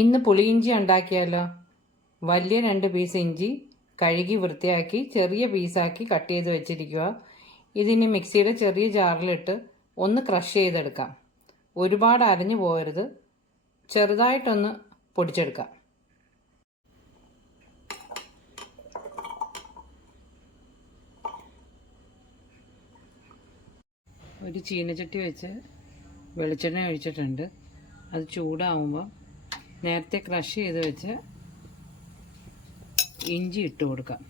ഇന്ന് പുളിയിഞ്ചി ഉണ്ടാക്കിയാലോ? വലിയ 2 പീസ് ഇഞ്ചി കഴുകി വൃത്തിയാക്കി ചെറിയ പീസാക്കി കട്ട് ചെയ്ത് വെച്ചിരിക്കുക. ഇതിനി മിക്സിയുടെ ചെറിയ ജാറിലിട്ട് ഒന്ന് ക്രഷ് ചെയ്തെടുക്കാം. ഒരുപാട് അരഞ്ഞു പോകരുത്, ചെറുതായിട്ടൊന്ന് പൊടിച്ചെടുക്കാം. ഒരു ചീനച്ചട്ടി വെച്ച് വെളിച്ചെണ്ണ ഒഴിച്ചിട്ടുണ്ട്. അത് ചൂടാവുമ്പോൾ നേരത്തെ ക്രഷ് ചെയ്ത് വെച്ച് ഇഞ്ചി ഇട്ട് കൊടുക്കാം.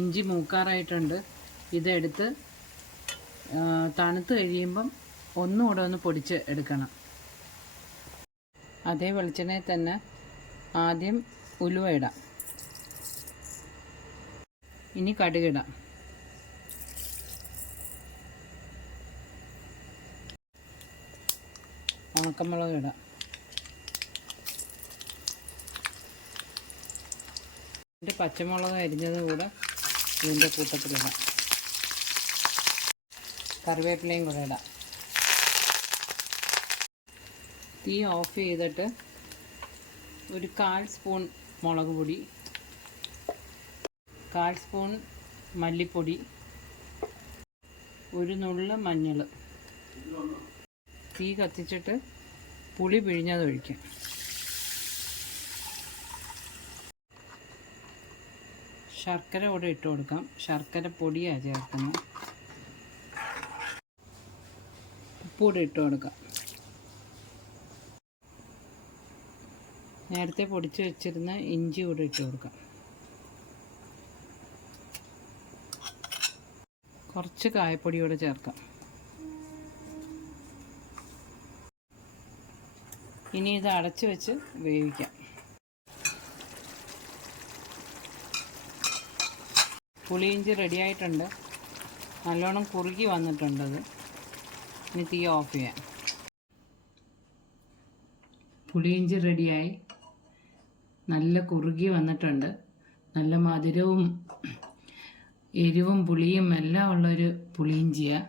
ഇഞ്ചി മൂക്കാറായിട്ടുണ്ട്. ഇതെടുത്ത് തണുത്ത് കഴിയുമ്പം ഒന്നുകൂടെ ഒന്ന് പൊടിച്ച് എടുക്കണം. അതേ വെളിച്ചെണ്ണയിൽ തന്നെ ആദ്യം ഉലുവ ഇടാം. ഇനി കടുകിടാം. ഉണക്കമുളക് ഇടാം. എന്നിട്ട് പച്ചമുളക് അരിഞ്ഞത് കൂടെ ഇതിൻ്റെ കൂട്ടത്തിലിടാം. കറിവേപ്പിലയും കൂടെ ഇടാം. തീ ഓഫ് ചെയ്തിട്ട് ഒരു 1/4 സ്പൂൺ മുളക് പൊടി, 1/4 സ്പൂൺ മല്ലിപ്പൊടി, ഒരു നുള്ള് മഞ്ഞൾ. തീ കത്തിച്ചിട്ട് പുളി പിഴിഞ്ഞതൊഴിക്കാം. ശർക്കര കൂടെ ഇട്ട് കൊടുക്കാം. ശർക്കര പൊടിയാണ് ചേർക്കുന്നത്. ഉപ്പൂടെ ഇട്ട് കൊടുക്കാം. നേരത്തെ പൊടിച്ച് വെച്ചിരുന്ന ഇഞ്ചി കൂടെ ഇട്ട് കൊടുക്കാം. കുറച്ച് കായപ്പൊടി കൂടെ ചേർക്കാം. ഇനി ഇത് അടച്ച് വെച്ച് വേവിക്കാം. പുളിയിഞ്ചി റെഡിയായിട്ടുണ്ട്. നല്ലോണം കുറുകി വന്നിട്ടുണ്ടത്. ഇനി തീ ഓഫ് ചെയ്യാം. പുളിയിഞ്ചി റെഡിയായി. നല്ല കുറുകി വന്നിട്ടുണ്ട്. നല്ല മധുരവും എരിവും പുളിയും എല്ലാം ഉള്ളൊരു പുളിയിഞ്ചിയാണ്.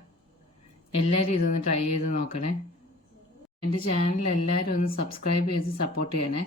എല്ലാവരും ഇതൊന്ന് ട്രൈ ചെയ്ത് നോക്കണേ. എൻ്റെ ചാനൽ എല്ലാവരും ഒന്ന് സബ്സ്ക്രൈബ് ചെയ്ത് സപ്പോർട്ട് ചെയ്യണേ.